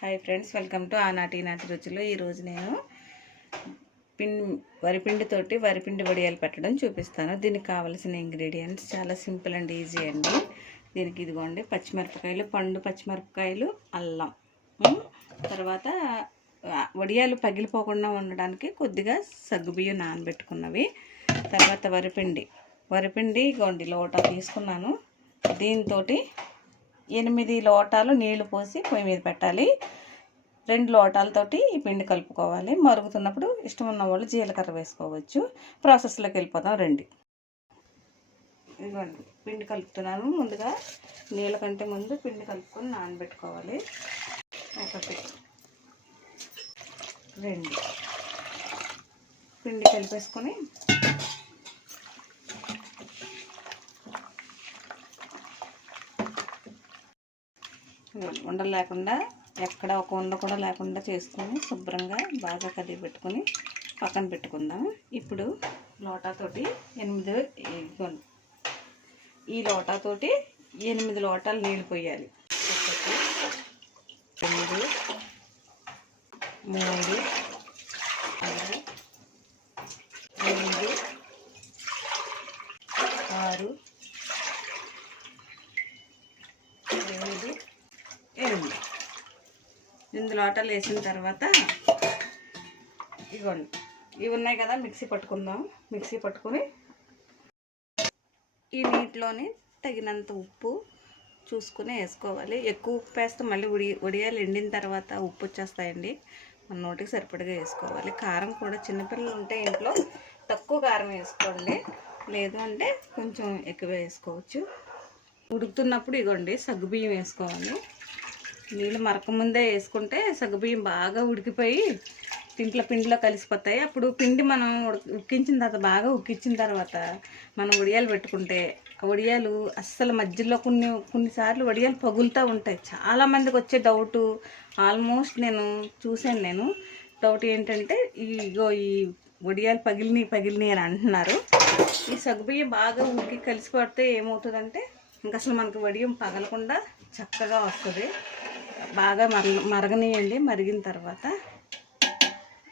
Hi friends welcome to ఆనాటి నాటి రుచులు. ఈరోజు నేను పిండి వరిపిండితోటి వరిపిండి వడియాలు పెట్టడం చూపిస్తాను. దీనికి కావలసిన ఇంగ్రీడియంట్స్ చాలా సింపుల్ అండ్ ఈజీ అండి. దీనికి ఇదిగోండి పచ్చిమిరపకాయలు పండు పచ్చిమిరపకాయలు అల్లం. తర్వాత వడియాలు పగిలిపోకుండా ఉండడానికి కొద్దిగా సగ్గుబియ్యం నానబెట్టుకున్నవి. తర్వాత వరిపిండి వరిపిండి ఇగోండి లోట తీసుకున్నాను. దీంతో ఎనిమిది లోటాలు నీళ్ళు పోసి పొయ్యి మీద పెట్టాలి. రెండు లోటాలతోటి ఈ పిండి కలుపుకోవాలి. మరుగుతున్నప్పుడు ఇష్టం ఉన్న వాళ్ళు జీలకర్ర వేసుకోవచ్చు. ప్రాసెస్లోకి వెళ్ళిపోదాం రండి. ఇదిగోండి పిండి కలుపుతున్నాను. ముందుగా నీళ్ళ కంటే ముందు పిండి కలుపుకొని నానబెట్టుకోవాలి. ఒకటి రెండు. పిండి కలిపేసుకొని ఉండలు లేకుండా ఎక్కడ ఒక ఉండ కూడా లేకుండా చేసుకొని శుభ్రంగా బాగా కడిగి పెట్టుకొని పక్కన పెట్టుకుందాం. ఇప్పుడు లోటాతోటి ఎనిమిది ఈ లోటాతోటి ఎనిమిది లోటాలు నీళ్ళు పోయాలి. ఒకటి రెండు మూడు ఐదు ఎనిమిది ఆరు ఏడు ఎనిమిది ఎనిమిది లోటలు వేసిన తర్వాత ఇవ్వండి ఇవి ఉన్నాయి కదా మిక్సీ పట్టుకుందాం. మిక్సీ పట్టుకొని ఈ నీటిలోని తగినంత ఉప్పు చూసుకుని వేసుకోవాలి. ఎక్కువ ఉప్పు వేస్తే మళ్ళీ ఉడి ఉడియాలు ఎండిన తర్వాత ఉప్పు వచ్చేస్తాయండి. మన నోటికి సరిపడగా వేసుకోవాలి. కారం కూడా చిన్నపిల్లలు ఉంటే ఇంట్లో తక్కువ కారం వేసుకోండి. లేదు అంటే కొంచెం ఎక్కువ వేసుకోవచ్చు. ఉడుకుతున్నప్పుడు ఇగోండి సగ్గుబియ్యం వేసుకోవాలి. నీళ్ళు మరక ముందే వేసుకుంటే సగ్గుబియ్యం బాగా ఉడికిపోయి తింట్లో పిండిలో కలిసిపోతాయి. అప్పుడు పిండి మనం ఉడక- ఉక్కించిన తర్వాత బాగా ఉక్కించిన తర్వాత మనం వడియాలు పెట్టుకుంటే వడియాలు అస్సలు మధ్యలో కొన్ని కొన్నిసార్లు వడియాలు పగులుతూ ఉంటాయి. చాలామందికి వచ్చే డౌటు ఆల్మోస్ట్ నేను చూశాను నేను. డౌట్ ఏంటంటే ఇగో ఈ వడియాలు పగిలిని పగిలిని అని అంటున్నారు. ఈ సగ్గుబియ్యం బాగా ఉడికి కలిసిపోతే ఏమవుతుందంటే ఇంకా అసలు మనకి వడియం పగలకుండా చక్కగా వస్తుంది. బాగా మర మరగనీయండి. మరిగిన తర్వాత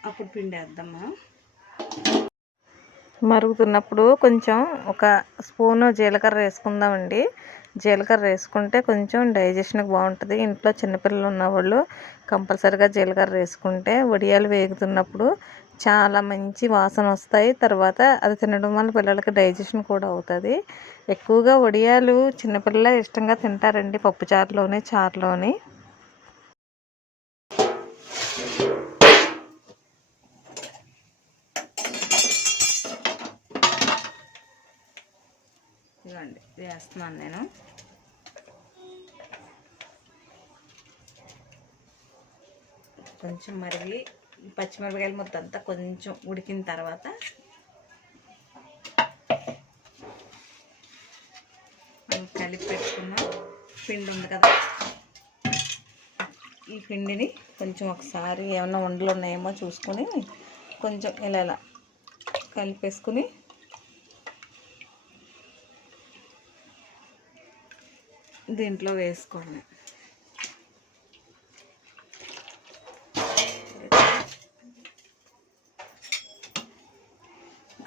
అప్పుడు పిండి వేద్దాం మనం మరుగుతున్నప్పుడు కొంచెం ఒక స్పూను జీలకర్ర వేసుకుందామండి. జీలకర్ర వేసుకుంటే కొంచెం డైజెషన్కి బాగుంటుంది. ఇంట్లో చిన్నపిల్లలు ఉన్నవాళ్ళు కంపల్సరిగా జీలకర్ర వేసుకుంటే వడియాలు వేగుతున్నప్పుడు చాలా మంచి వాసన వస్తాయి. తర్వాత అది తినడం వల్ల పిల్లలకి డైజెషన్ కూడా అవుతుంది. ఎక్కువగా వడియాలు చిన్నపిల్లలే ఇష్టంగా తింటారండి పప్పుచారులోని చారులోని ఇదిగోండి చేస్తున్నాను నేను. కొంచెం మరిగి ఈ మొత్తం అంతా కొంచెం ఉడికిన తర్వాత మనం కలిపి పెట్టుకున్న. పిండి ఉంది కదా. ఈ పిండిని కొంచెం ఒకసారి ఏమైనా ఉండలు ఉన్నాయేమో చూసుకొని కొంచెం ఇలా ఇలా కలిపేసుకుని దీంట్లో వేసుకోండి.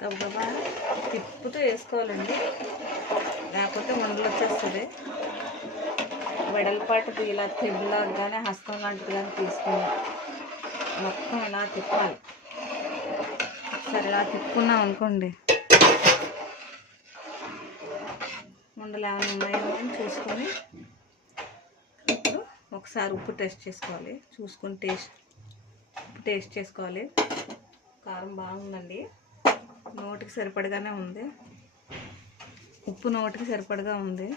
గబగబా తిప్పుతూ వేసుకోవాలండి. లేకపోతే ముందులు వచ్చేస్తుంది. వెడల్పాటిది ఇలా తెబ్బులా కానీ హస్తం లాంటిది కానీ తీసుకుని మొత్తం ఇలా తిప్పాలి. సరే ఇలా తిప్పుకున్నాం అనుకోండి. ఉండలు ఏమైనా ఉన్నాయో అని చూసుకొని ఇప్పుడు ఒకసారి ఉప్పు టేస్ట్ చేసుకోవాలి. చూసుకొని టేస్ట్ ఉప్పు టేస్ట్ చేసుకోవాలి. కారం బాగుందండి. నోటికి సరిపడగానే ఉంది. ఉప్పు నోటికి సరిపడగా ఉంది.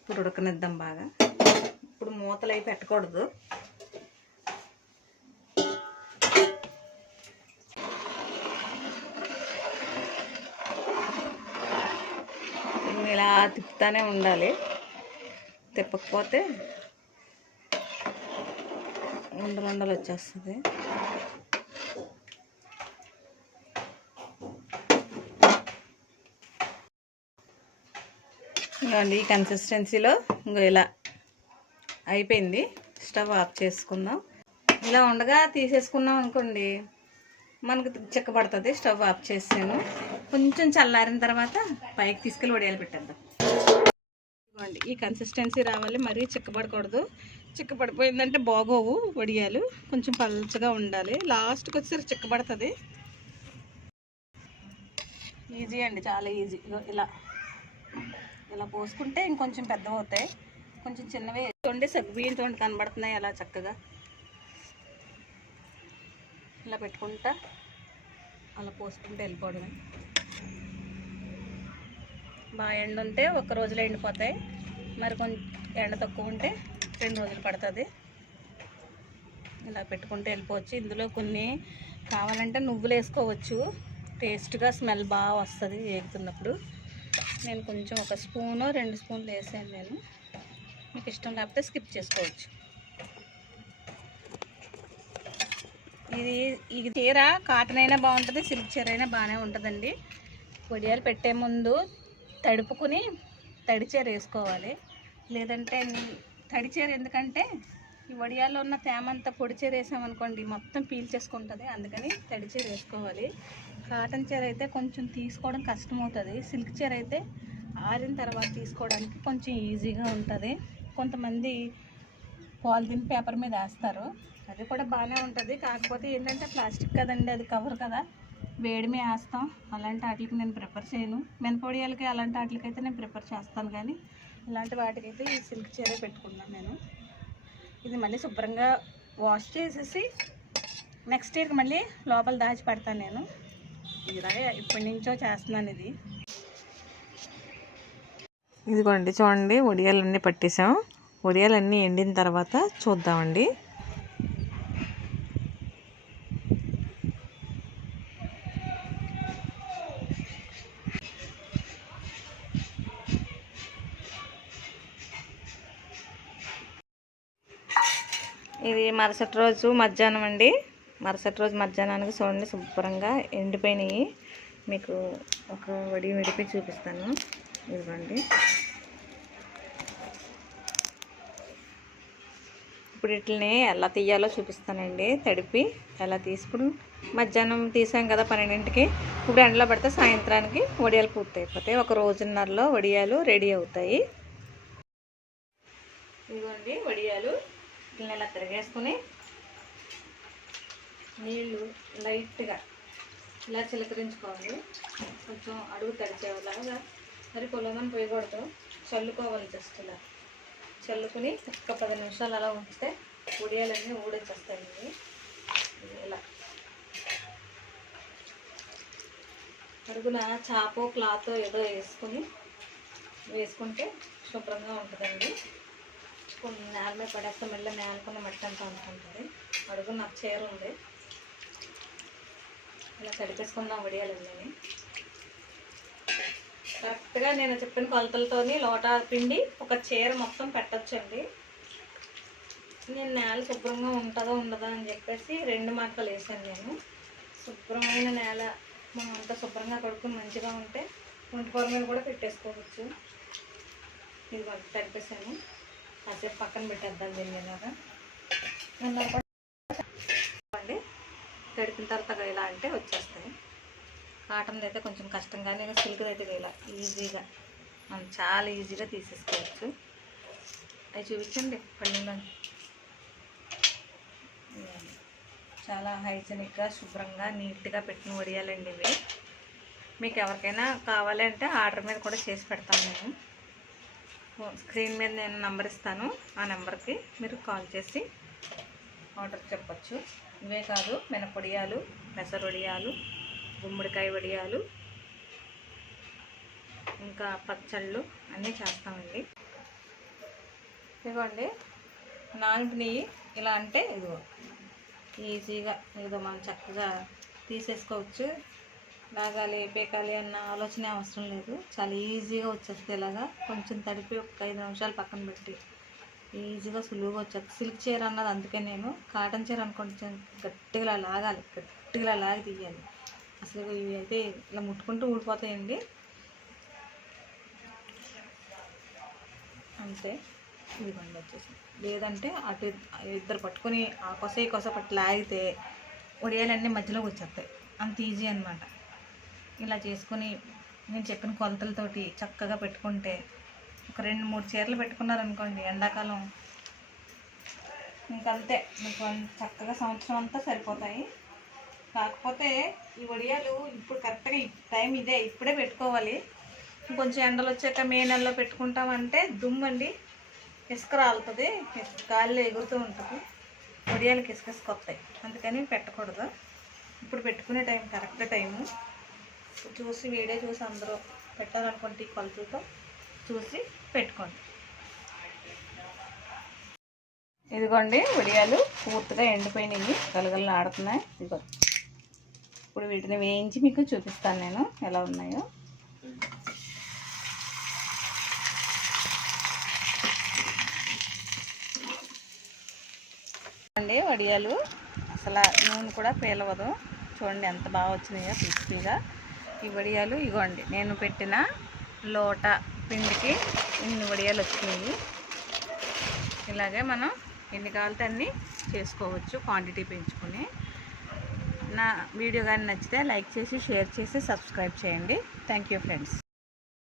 ఇప్పుడు ఉడకనిద్దాం బాగా. ఇప్పుడు మూతలు అవి పెట్టకూడదు. దీన్ని ఇలా తిప్పుతానే ఉండాలి. తిప్పకపోతే ఉండలు ఉండలు వచ్చేస్తుంది. ఇదిగోండి ఈ కన్సిస్టెన్సీలో ఇంకో ఇలా అయిపోయింది. స్టవ్ ఆఫ్ చేసుకుందాం. ఇలా ఉండగా తీసేసుకున్నాం అనుకోండి మనకు చిక్కబడుతుంది. స్టవ్ ఆఫ్ చేసాను. కొంచెం చల్లారిన తర్వాత పైకి తీసుకెళ్ళి వడియాలు పెట్టేద్దాం. ఈ కన్సిస్టెన్సీ రావాలి మరీ చిక్కబడకూడదు. చిక్కబడిపోయిందంటే బాగోవు వడియాలు. కొంచెం పల్చగా ఉండాలి. లాస్ట్కి వచ్చేసరికి చిక్కబడుతుంది. ఈజీ అండి చాలా ఈజీ ఇలా. ఇలా పోసుకుంటే ఇంకొంచెం పెద్దవి అవుతాయి కొంచెం చిన్నవి. చూడండి సగ్గుబియ్యంతో కనబడుతున్నాయి అలా చక్కగా. ఇలా పెట్టుకుంటా. అలా పోసుకుంటే వెళ్ళిపోవడమే. బాగా ఎండ ఉంటే ఒక్క రోజులో ఎండిపోతాయి. మరి కొంచెం ఎండ తక్కువ ఉంటే రెండు రోజులు పడుతుంది. ఇలా పెట్టుకుంటే వెళ్ళిపోవచ్చు. ఇందులో కొన్ని కావాలంటే నువ్వులు వేసుకోవచ్చు. టేస్ట్గా స్మెల్ బాగా వస్తుంది వేగుతున్నప్పుడు. నేను కొంచెం ఒక స్పూను రెండు స్పూన్లు వేసాను నేను. మీకు ఇష్టం లేకపోతే స్కిప్ చేసుకోవచ్చు. ఇది ఇది చీర కాటన్ అయినా బాగుంటుంది సిల్క్ చీర అయినా బాగానే ఉంటుందండి. వడియాలు పెట్టే ముందు తడుపుకుని తడి వేసుకోవాలి. లేదంటే తడిచేరు తడి చీర ఎందుకంటే ఈ వడియాల్లో ఉన్న తేమ అంతా పొడి చీర వేసామనుకోండి మొత్తం పీల్చేసుకుంటుంది. అందుకని తడిచేరు వేసుకోవాలి. కాటన్ చీర అయితే కొంచెం తీసుకోవడం కష్టం అవుతుంది సిల్క్ చీర అయితే ఆరిన తర్వాత తీసుకోవడానికి కొంచెం ఈజీగా ఉంటుంది. కొంతమంది పాలిథిన్ పేపర్ మీద వేస్తారు. అది కూడా బాగానే ఉంటుంది. కాకపోతే ఏంటంటే ప్లాస్టిక్ కదండి అది కవర్ కదా. వేడిమే వేస్తాం. అలాంటి వాటికి నేను ప్రిఫర్ చేయను. మినపొడియాలకి అలాంటి వాటికి అయితే నేను ప్రిఫర్ చేస్తాను కానీ ఇలాంటి వాటికైతే ఈ సిల్క్ చీర పెట్టుకున్నాను నేను. ఇది మళ్ళీ శుభ్రంగా వాష్ చేసేసి నెక్స్ట్ ఇయర్కి మళ్ళీ లోపల దాచి పెడతాను నేను. ఇలాగే ఇప్పటి నుంచో చేస్తున్నాను ఇది. ఇదిగోండి చూడండి వడియాలన్నీ పట్టేసాం. వడియాలన్నీ ఎండిన తర్వాత చూద్దామండి. ఇది మరుసటి రోజు మధ్యాహ్నం అండి. మరుసటి రోజు మధ్యాహ్నానికి చూడండి శుభ్రంగా ఎండిపోయినాయి. మీకు ఒక వడి విడిపి చూపిస్తాను. ఇదిగోండి. ఇప్పుడు వీటిని ఎలా తీయాలో చూపిస్తానండి. తడిపి ఎలా తీసుకుని మధ్యాహ్నం తీసాం కదా పన్నెండింటికి. ఇప్పుడు ఎండలో పడితే సాయంత్రానికి వడియాలు పూర్తయిపోతాయి. ఒక రోజున్నరలో వడియాలు రెడీ అవుతాయి. ఇదిగోండి వడియాలు వీటిని ఇలా తిరగేసుకుని నీళ్ళు లైట్గా ఇలా చిలకరించుకోవాలి. కొంచెం అడుగు తడిచేలాగా మరి పొలమని పోయకూడదు. చల్లుకోవాలి జస్ట్ ఇలా. చల్లుకుని ఒక్క పది నిమిషాలు అలా ఉంచితే ఉడియాలన్నీ ఊడొచ్చేస్తాయండి ఇలా. అడుగున చాపో క్లాత్ ఏదో వేసుకుని వేసుకుంటే శుభ్రంగా ఉంటుందండి. కొన్ని నేల మీద పడేస్తే మళ్ళీ నేలకున్న మట్టి అంతా అనుకుంటుంది అడుగు నాకు చీర ఉంది. ఇలా తడిపేసుకుందాం వడియాలన్నీ. కరెక్ట్గా నేను చెప్పిన కొలతలతోని లోటా పిండి ఒక చీర మొత్తం పెట్టచ్చండి. నేను నేల శుభ్రంగా ఉంటుందో ఉండదో అని చెప్పేసి రెండు మార్కలు వేసాను నేను. శుభ్రమైన నేల మనం అంతా శుభ్రంగా కడుక్కుని మంచిగా ఉంటే ఒంటిపొర మీద కూడా పెట్టేసుకోవచ్చు. ఇది తడిపేసాను. కాసేపు పక్కన పెట్టేద్దాం దీన్ని అండి తడిపిన తర్వాత ఇలా అంటే వచ్చేస్తాయి కాటన్ అయితే కొంచెం కష్టం కానీ సిల్క్ అయితే ఇలా ఈజీగా మనం చాలా ఈజీగా తీసేసుకోవచ్చు. అవి చూపించండి పళ్ళులో. చాలా హైజెనిక్గా శుభ్రంగా నీట్గా పెట్టిన వడియాలండి ఇవి. మీకు ఎవరికైనా కావాలి అంటే ఆర్డర్ మీద కూడా చేసి పెడతాం మేము. స్క్రీన్ మీద నేను నంబర్ ఇస్తాను. ఆ నెంబర్కి మీరు కాల్ చేసి ఆర్డర్ చెప్పచ్చు. ఇవే కాదు మినపొడియాలు పెసర వడియాలు గుమ్మడికాయ వడియాలు ఇంకా పచ్చళ్ళు అన్నీ చేస్తామండి. ఇదిగోండి నాలుగు నెయ్యి. ఇలా అంటే ఇదిగో ఈజీగా ఏదో మనం చక్కగా తీసేసుకోవచ్చు. లాగాలి పీకాలి అన్న ఆలోచన అవసరం లేదు. చాలా ఈజీగా వచ్చేస్తుంది ఇలాగా. కొంచెం తడిపి ఒక ఐదు నిమిషాలు పక్కన పెట్టి ఈజీగా సులువుగా వచ్చేది సిల్క్ చీర అన్నది అందుకే నేను. కాటన్ చీర అనుకుంటే గట్టిగా లాగాలి. గట్టిగా లాగి తీయాలి. అసలు ఇవి అయితే ఇలా ముట్టుకుంటూ ఊడిపోతాయండి. అంతే. ఇదిగోండి వచ్చేసి. లేదంటే అటు ఇద్దరు పట్టుకొని ఆ కొస ఈ కొస పట్టి లాగితే ఒడియాలన్నీ మధ్యలోకి వచ్చేస్తాయి. అంత ఈజీ అనమాట ఇలా చేసుకుని నేను చెప్పిన కొలతలతోటి చక్కగా పెట్టుకుంటే ఒక రెండు మూడు చీరలు పెట్టుకున్నారనుకోండి ఎండాకాలం. ఇంకంతే మీకు చక్కగా సంవత్సరం అంతా సరిపోతాయి. కాకపోతే ఈ వడియాలు ఇప్పుడు కరెక్ట్గా టైం ఇదే ఇప్పుడే పెట్టుకోవాలి. కొంచెం ఎండలు వచ్చాక మే నెలలో పెట్టుకుంటామంటే దుమ్మండి ఇసుక రాలుతుంది. గాలిలో ఎగురుతూ ఉంటుంది. వడియాలకి ఇసుక ఇసుక వస్తాయి అందుకని పెట్టకూడదు. ఇప్పుడు పెట్టుకునే టైం కరెక్ట్ టైము. చూసి వీడియో చూసి అందరూ పెట్టాలనుకుంటే ఈ కొలతలతో చూసి పెట్టుకోండి. ఇదిగోండి వడియాలు పూర్తిగా ఎండిపోయినాయి. గలగలు ఆడుతున్నాయి. ఇదిగో. ఇప్పుడు వీటిని వేయించి మీకు చూపిస్తాను నేను ఎలా ఉన్నాయో. అండి వడియాలు. అసలు నూనె కూడా పేలవదు. చూడండి ఎంత బాగా వచ్చినాయో క్రిస్పీగా. ఈ వడియాలు ఇగోండి. నేను పెట్టిన లోట పిండికి ఇన్ని వడియాలు వచ్చినాయి. ఇలాగే మనం ఎన్ని కావాలితే అన్నీ చేసుకోవచ్చు క్వాంటిటీ పెంచుకొని. నా వీడియో కానీ నచ్చితే లైక్ చేసి షేర్ చేసి సబ్స్క్రైబ్ చేయండి. Thank you friends